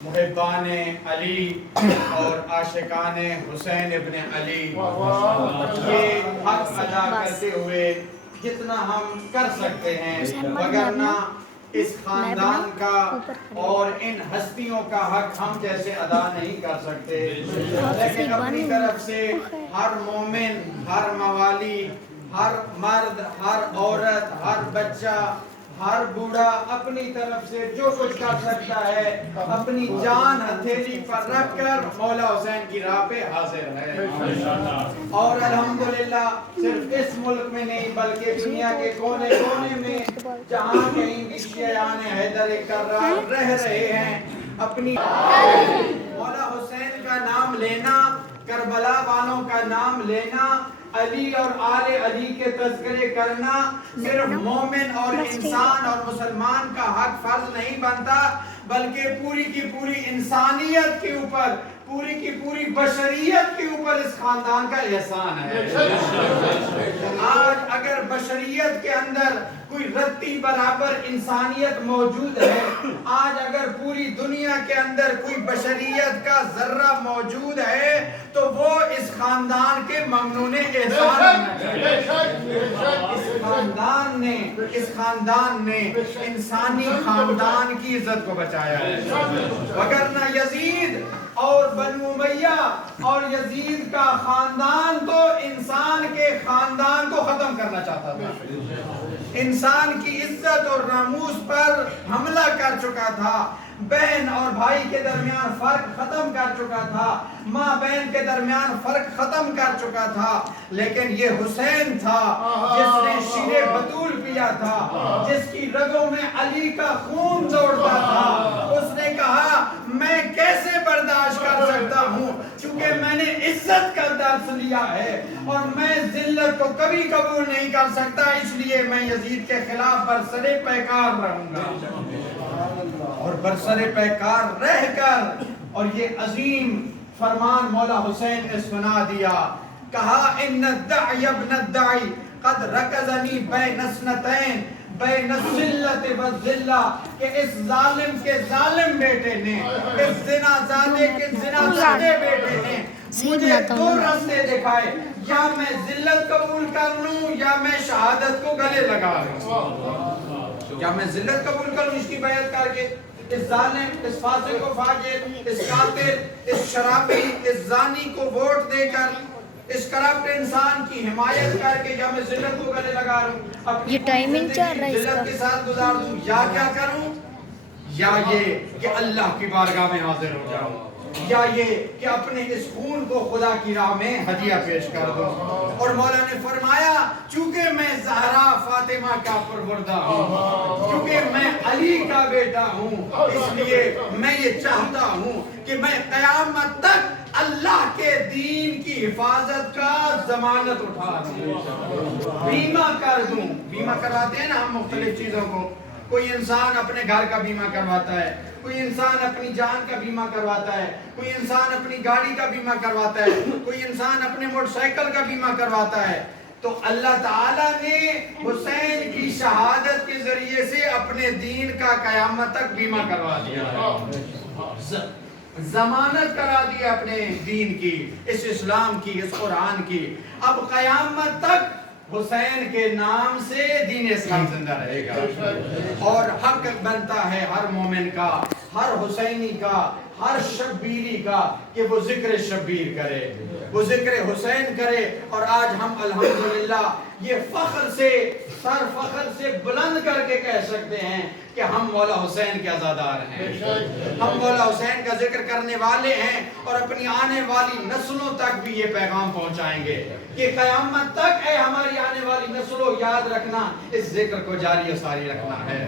محبان علی اور عاشقان حسین ابن علی یہ حق ادا کرتے ہوئے جتنا ہم کر سکتے ہیں، وگرنہ اس خاندان کا اور ان ہستیوں کا حق ہم جیسے ادا نہیں کر سکتے، لیکن اپنی طرف سے ہر مومن، ہر موالی، ہر مرد، ہر عورت، ہر بچہ، ہر بوڑھا اپنی طرف سے جو کچھ کر سکتا ہے اپنی جان ہتھیلی پر رکھ کر مولا حسین کی راہ پہ حاضر ہے، اور الحمدللہ صرف اس ملک میں نہیں بلکہ دنیا کے کونے کونے میں جہاں کہیں بھی شیعان حیدر کرار رہ رہے ہیں اپنی مولا حسین کا نام لینا، کربلا والوں کا نام لینا، علی اور آل علی کے تذکرے کرنا صرف مومن اور انسان اور مسلمان کا حق فرض نہیں بنتا بلکہ پوری کی پوری انسانیت کے اوپر، پوری کی پوری بشریت کے اوپر اس خاندان کا احسان ہے۔ آج اگر بشریت کے اندر کوئی رتی برابر انسانیت موجود ہے، آج اگر پوری دنیا کے اندر کوئی بشریت کا ذرہ موجود ہے تو وہ اس خاندان کے ممنون احسان ہے۔ اس خاندان نے انسانی خاندان کی عزت کو بچایا ہے، وگرنہ یزید اور بنو امیہ اور یزید کا خاندان تو انسان کے خاندان کو ختم کرنا چاہتا تھا، انسان کی عزت اور ناموس پر حملہ کر چکا تھا، بہن اور بھائی کے درمیان فرق ختم کر چکا تھا، ماں بہن کے درمیان فرق ختم کر چکا تھا، لیکن یہ حسین تھا جس نے شیر بطول پیا تھا، جس کی رگوں میں علی کا خون دوڑتا تھا۔ اس نے کہا میں کیسے برداشت کر سکتا ہوں، چونکہ میں نے عزت کا درس لیا ہے اور میں ذلت کو کبھی قبول نہیں کر سکتا، اس لیے میں یزید کے خلاف برسرِ پیکار رہوں گا، اور برسر پیکار رہ کر اور یہ عظیم فرمان مولا حسین نے سنا دیا، کہا ان الدعی ابن الدعی قد رکزنی بین اثنتین بین الذلت والذلہ، کہ اس ظالم کے ظالم بیٹے نے، اس زنا زادے کے زنا زادے بیٹے نے مجھے دو راستے دکھائے، یا میں ذلت قبول کر لوں یا میں شہادت کو گلے لگا لوں، یا میں ذلت قبول کر لوں اس کی بیعت کر کے، اس ظالم، اس فاسق و فاجر، اس قاتل، اس شرابی، اس زانی کو ووٹ دے کر، اس کرپٹ انسان کی حمایت کر کے، یا میں ذلت کو گلے لگا لوں، اپنی زندگی ذلت کے ساتھ گزار دوں، یا کیا کروں، یا یہ کہ اللہ کی بارگاہ میں حاضر ہو جاؤں، یا یہ کہ اپنے اس خون کو خدا کی راہ میں ہدیہ پیش کر دوں۔ اور مولا نے فرمایا چونکہ میں زہرا فاطمہ کا پروردہ ہوں، کیونکہ میں علی کا بیٹا ہوں، اس لیے میں یہ چاہتا ہوں کہ میں قیامت تک اللہ کے دین کی حفاظت کا ضمانت اٹھا دوں، بیمہ کر دوں۔ بیمہ کرواتے ہیں نا ہم مختلف چیزوں کو، کوئی انسان اپنے گھر کا بیمہ کرواتا ہے، کوئی انسان اپنی جان کا بیمہ کرواتا ہے، کوئی انسان اپنی گاڑی کا بیمہ کرواتا ہے، کوئی انسان اپنے موٹر سائیکل کا بیمہ کرواتا ہے، تو اللہ تعالیٰ نے حسین کی شہادت کے ذریعے سے اپنے دین کا قیامت تک بیمہ کروا دیا، ضمانت کرا دی اپنے دین کی، اس اسلام کی، اس قرآن کی۔ اب قیامت تک حسین کے نام سے دین اسلام زندہ رہے گا، اور حق بنتا ہے ہر مومن کا، ہر حسینی کا، ہر شبیری کا کہ وہ ذکر شبیر کرے، وہ ذکر حسین کرے۔ اور آج ہم الحمدللہ یہ فخر سے، سر فخر سے بلند کر کے کہہ سکتے ہیں کہ ہم مولا حسین کے عزادار ہیں، ہم مولا حسین کا ذکر کرنے والے ہیں، اور اپنی آنے والی نسلوں تک بھی یہ پیغام پہنچائیں گے کہ قیامت تک اے ہماری آنے والی نسلوں یاد رکھنا، اس ذکر کو جاری و ساری رکھنا ہے۔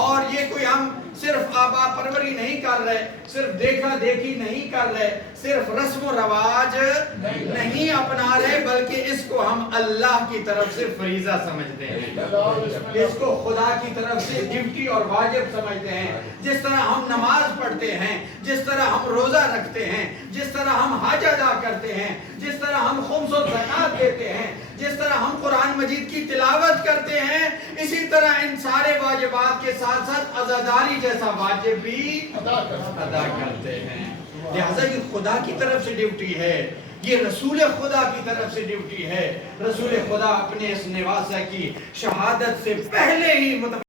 اور یہ کوئی ہم صرف آبا پروری نہیں کر رہے، صرف دیکھا دیکھی نہیں کر رہے، صرف رسم و رواج نہیں اپنا رہے، بلکہ اس کو ہم اللہ کی طرف سے فریضہ سمجھتے ہیں، اس کو خدا کی طرف سے ڈیوٹی اور واجب سمجھتے ہیں۔ جس طرح ہم نماز پڑھتے ہیں، جس طرح ہم روزہ رکھتے ہیں، جس طرح ہم حج ادا کرتے ہیں، جس طرح ہم خمس و زکوٰۃ دیتے ہیں، جس طرح ہم قرآن مجید کی تلاوت کرتے ہیں، اسی طرح ان سارے واجبات کے ساتھ ساتھ عزاداری جیسا واجب بھی ادا کرتے ہیں۔ لہذا یہ خدا کی طرف سے ڈیوٹی ہے، یہ رسول خدا کی طرف سے ڈیوٹی ہے۔ رسول خدا اپنے اس نواسہ کی شہادت سے پہلے ہی